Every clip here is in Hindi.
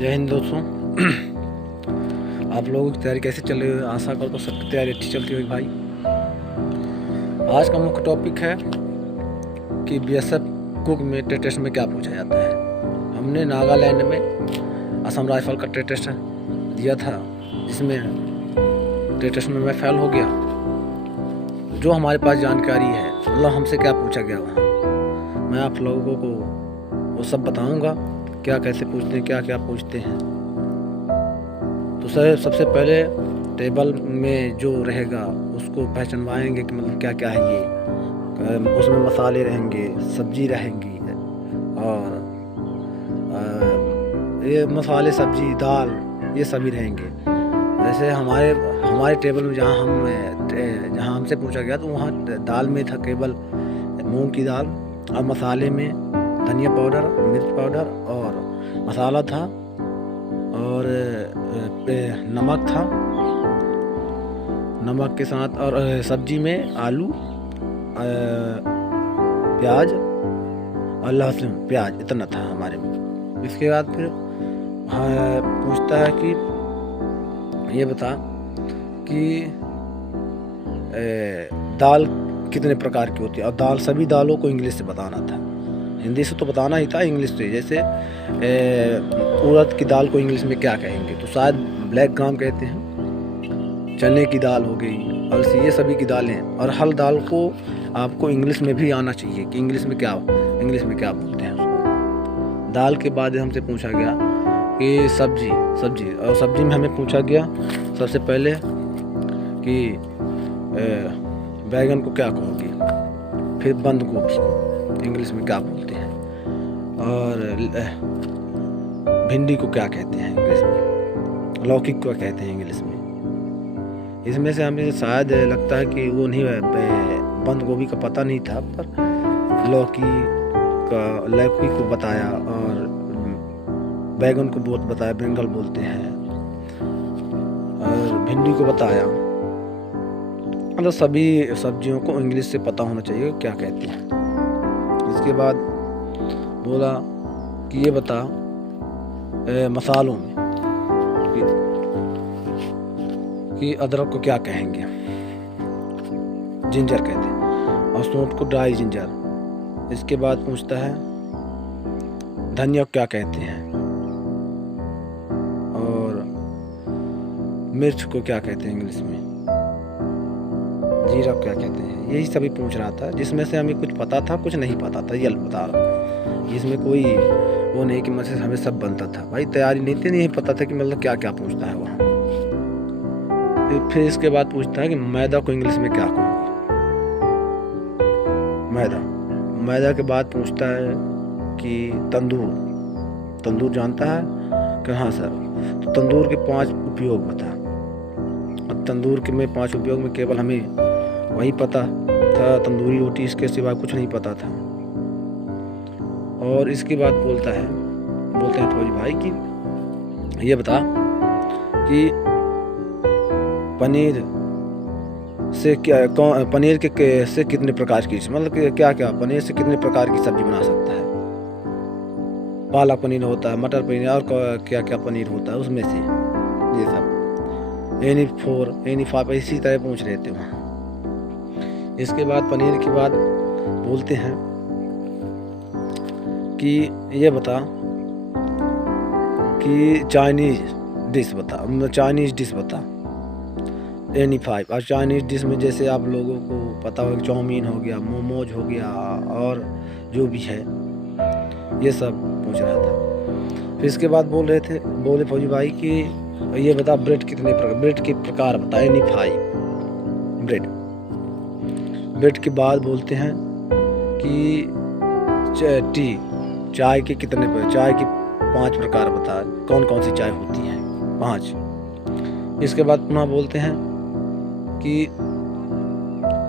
जय हिंद दोस्तों। आप लोगों की तैयारी कैसे चल रही है? आशा करता हूँ सबकी तैयारी अच्छी चलती होगी भाई। आज का मुख्य टॉपिक है कि बीएसएफ कुक में ट्रेड टेस्ट में क्या पूछा जाता है। हमने नागालैंड में असम राइफल का ट्रेड टेस्ट दिया था, जिसमें ट्रेड टेस्ट में मैं फेल हो गया। जो हमारे पास जानकारी है, मतलब हमसे क्या पूछा गया वहाँ, मैं आप लोगों को वो सब बताऊँगा, क्या कैसे पूछते हैं, क्या क्या पूछते हैं। तो सबसे पहले टेबल में जो रहेगा उसको पहचानवाएंगे कि मतलब क्या क्या है ये। उसमें मसाले रहेंगे, सब्जी रहेंगी, और ये मसाले, सब्जी, दाल, ये सभी रहेंगे। जैसे हमारे टेबल में जहाँ हमसे पूछा गया, तो वहाँ दाल में था केवल मूंग की दाल, और मसाले में धनिया पाउडर, मिर्च पाउडर और मसाला था, और नमक था, नमक के साथ, और सब्जी में आलू, प्याज और लहसुन, प्याज, इतना था हमारे में। इसके बाद फिर पूछता है कि ये बता कि दाल कितने प्रकार की होती है, और दाल, सभी दालों को इंग्लिश से बताना था। हिंदी से तो बताना ही था, इंग्लिश से। जैसे उड़द की दाल को इंग्लिश में क्या कहेंगे, तो शायद ब्लैक ग्राम कहते हैं। चने की दाल हो गई, और ये सभी की दालें। और हर दाल को आपको इंग्लिश में भी आना चाहिए कि इंग्लिश में क्या बोलते हैं उसको। दाल के बाद हमसे पूछा गया कि सब्जी, और सब्जी में हमें पूछा गया सबसे पहले कि बैगन को क्या कहोगे, फिर बंद गोभी इंग्लिश में क्या बोलते हैं, और भिंडी को क्या कहते हैं इंग्लिश में, लौकी को क्या कहते हैं इंग्लिश में। इसमें से हमें शायद लगता है कि वो नहीं, बंद गोभी का पता नहीं था, पर लौकी को बताया, और बैगन को बहुत बताया, बेंगल बोलते हैं, और भिंडी को बताया। मतलब सभी सब्जियों को इंग्लिश से पता होना चाहिए क्या कहते हैं। इसके बाद बोला कि ये बता मसालों में कि अदरक को क्या कहेंगे, जिंजर कहते हैं, और सौंठ को ड्राई जिंजर। इसके बाद पूछता है धनिया को क्या कहते हैं, और मिर्च को क्या कहते हैं इंग्लिश में, जीरा को क्या कहते हैं। यही सभी पूछ रहा था, जिसमें से हमें कुछ पता था, कुछ नहीं पता था, ये बता रहा। इसमें कोई वो नहीं कि मतलब हमें सब बनता था भाई, तैयारी नहीं थी, नहीं पता था कि मतलब क्या क्या पूछता है वहाँ। फिर इसके बाद पूछता है कि मैदा को इंग्लिश में क्या कहोगे, मैदा के बाद पूछता है कि तंदूर जानता है कि हाँ सर, तो तंदूर के 5 उपयोग बता। और तंदूर के में 5 उपयोग में केवल हमें वही पता था, तंदूरी रोटी, इसके सिवा कुछ नहीं पता था। और इसके बाद बोलते हैं फौजी भाई कि ये बता कि पनीर से से कितने प्रकार की, मतलब क्या पनीर से कितने प्रकार की सब्जी बना सकता है। पालक पनीर होता है, मटर पनीर, और क्या क्या पनीर होता है उसमें से, ये सब एनी 4 एनी 5 इसी तरह पूछ रहे थे वहाँ। इसके बाद पनीर के बाद बोलते हैं कि ये बता कि चाइनीज डिश बता एनी 5। और चाइनीज डिश में जैसे आप लोगों को पता हो, चाउमीन हो गया, मोमोज हो गया, और जो भी है ये सब पूछ रहा था। फिर इसके बाद बोले फौजी भाई कि ये बता ब्रेड के प्रकार बता, एनी 5 ब्रेड के बाद बोलते हैं कि चाय के 5 प्रकार बता, कौन कौन सी चाय होती है, 5। इसके बाद पुनः बोलते हैं कि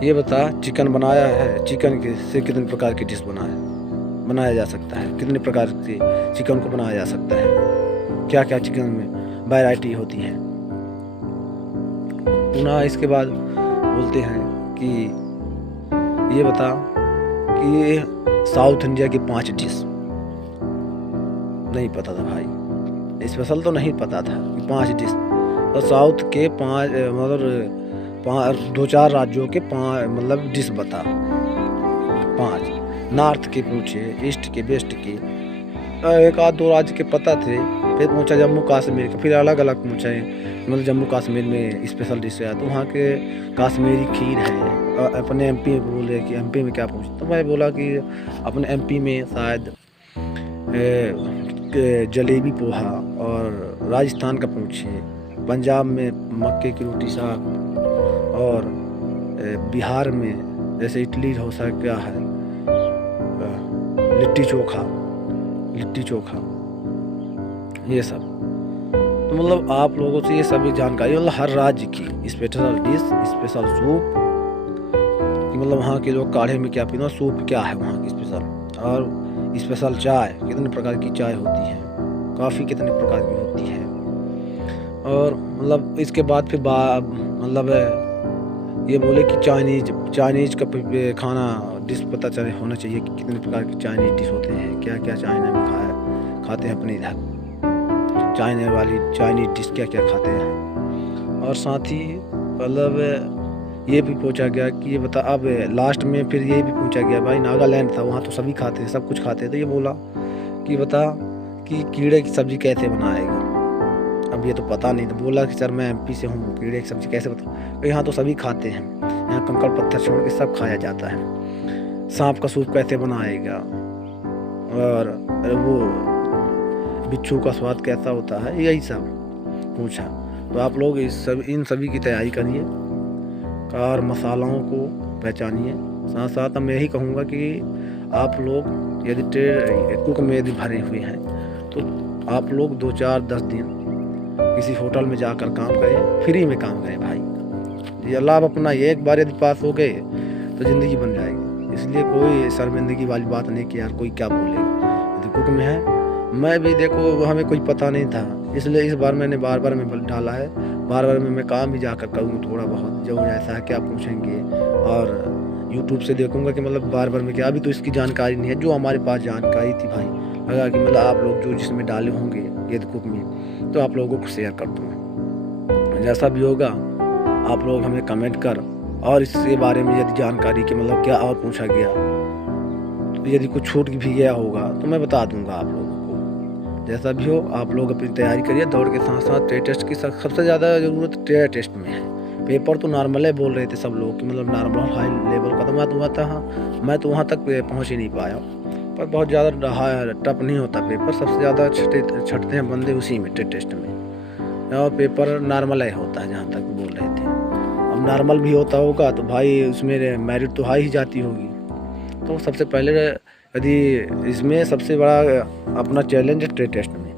ये बता चिकन बनाया है, चिकन से कितने प्रकार की डिश बनाया जा सकता है, कितने प्रकार से चिकन को बनाया जा सकता है, क्या क्या चिकन में वैरायटी होती है। पुनः इसके बाद बोलते हैं कि ये बता कि साउथ इंडिया की 5 डिश, नहीं पता था भाई। स्पेशल तो नहीं पता था कि 5 डिश, और साउथ के 5 मतलब 2-4 राज्यों के 5 मतलब डिश बता, 5 नॉर्थ के पूछे, ईस्ट के, वेस्ट के, 1-2 राज्य के पता थे। फिर पूछा जम्मू कश्मीर का, फिर अलग अलग पूछा मतलब जम्मू कश्मीर में स्पेशल डिश है तो वहाँ के कश्मीरी खीर है। अपने एमपी में बोले कि एमपी में क्या पूछते, तो मैं बोला कि अपने एमपी में शायद जलेबी पोहा, और राजस्थान का पूछे, पंजाब में मक्के की रोटी साग, और बिहार में जैसे इडली डोसा क्या है, लिट्टी चोखा, ये सब। तो मतलब आप लोगों से ये सभी जानकारी, मतलब हर राज्य की स्पेशल डिश, स्पेशल सूप, मतलब वहाँ के लोग काढ़े में क्या पीना, सूप क्या है वहाँ की स्पेशल, और स्पेशल चाय, कितने प्रकार की चाय होती है, कॉफ़ी कितने प्रकार की होती है, और मतलब इसके बाद फिर मतलब ये बोले कि चाइनीज का खाना डिश पता चले होना चाहिए कि कितने प्रकार के चाइनीज डिश होते हैं, क्या क्या चाइना में खाते हैं अपने इधर, चाइनीज डिश क्या क्या खाते हैं। और साथ ही मतलब ये भी पूछा गया कि ये बता, अब लास्ट में फिर ये भी पूछा गया भाई नागालैंड था, वहाँ तो सभी खाते हैं, सब कुछ खाते हैं, तो ये बोला कि बता कि कीड़े की सब्ज़ी कैसे बनाएगा। अब ये तो पता नहीं, तो बोला कि सर मैं एमपी से हूँ, कीड़े की सब्ज़ी कैसे बताऊँ, यहाँ तो सभी खाते हैं, यहाँ कंकड़ पत्थर छोड़ के सब खाया जाता है। सांप का सूप कैसे बनाएगा, और वो बिच्छू का स्वाद कैसा होता है, यही सब पूछा। तो आप लोग इन सभी की तैयारी करिए और मसालों को पहचानिए। साथ साथ मैं यही कहूँगा कि आप लोग यदि कुक में यदि भरे हुए हैं तो आप लोग 2-4-10 दिन किसी होटल में जाकर काम करें, फ्री में काम करें भाई। ये लाभ अपना, ये एक बार यदि पास हो गए तो ज़िंदगी बन जाएगी। इसलिए कोई शर्मिंदगी वाली बात नहीं कि यार कोई क्या बोलेगा। यदि कुक में है, मैं भी देखो हमें कोई पता नहीं था, इसलिए इस बार मैंने बार में डाला है, बार में मैं काम भी जाकर करूँ थोड़ा बहुत, जो ऐसा है क्या पूछेंगे, और यूट्यूब से देखूँगा कि मतलब बार में क्या, अभी तो इसकी जानकारी नहीं है, जो हमारे पास जानकारी थी भाई लगा कि मतलब आप लोग जो जिसमें डाले होंगे ये कुक में, तो आप लोगों को शेयर कर दूँ। जैसा भी होगा आप लोग हमें कमेंट कर, और इसके बारे में यदि जानकारी कि मतलब क्या और पूछा गया, तो यदि कुछ छूट भी गया होगा तो मैं बता दूंगा आप लोगों को। जैसा भी हो आप लोग अपनी तैयारी करिए, दौड़ के साथ साथ ट्रेड टेस्ट की सबसे ज़्यादा ज़रूरत ट्रेड टेस्ट में है। पेपर तो नॉर्मल है बोल रहे थे सब लोग कि मतलब नॉर्मल हाई लेवल का, तो मैं तो वहाँ तक पहुँच ही नहीं पाया, पर बहुत ज़्यादा टफ नहीं होता पेपर, सबसे ज़्यादा छटते हैं बंदे उसी में ट्रेड टेस्ट में, और पेपर नॉर्मल है होता है जहाँ तक बोल रहे थे। अब नॉर्मल भी होता होगा तो भाई उसमें मेरिट तो हाई ही जाती होगी। तो सबसे पहले यदि इसमें सबसे बड़ा अपना चैलेंज है ट्रेड टेस्ट में।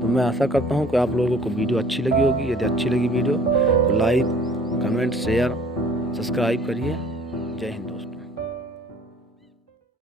तो मैं आशा करता हूँ कि आप लोगों को वीडियो अच्छी लगी होगी। यदि अच्छी लगी वीडियो तो लाइक, कमेंट, शेयर, सब्सक्राइब करिए। जय हिंद।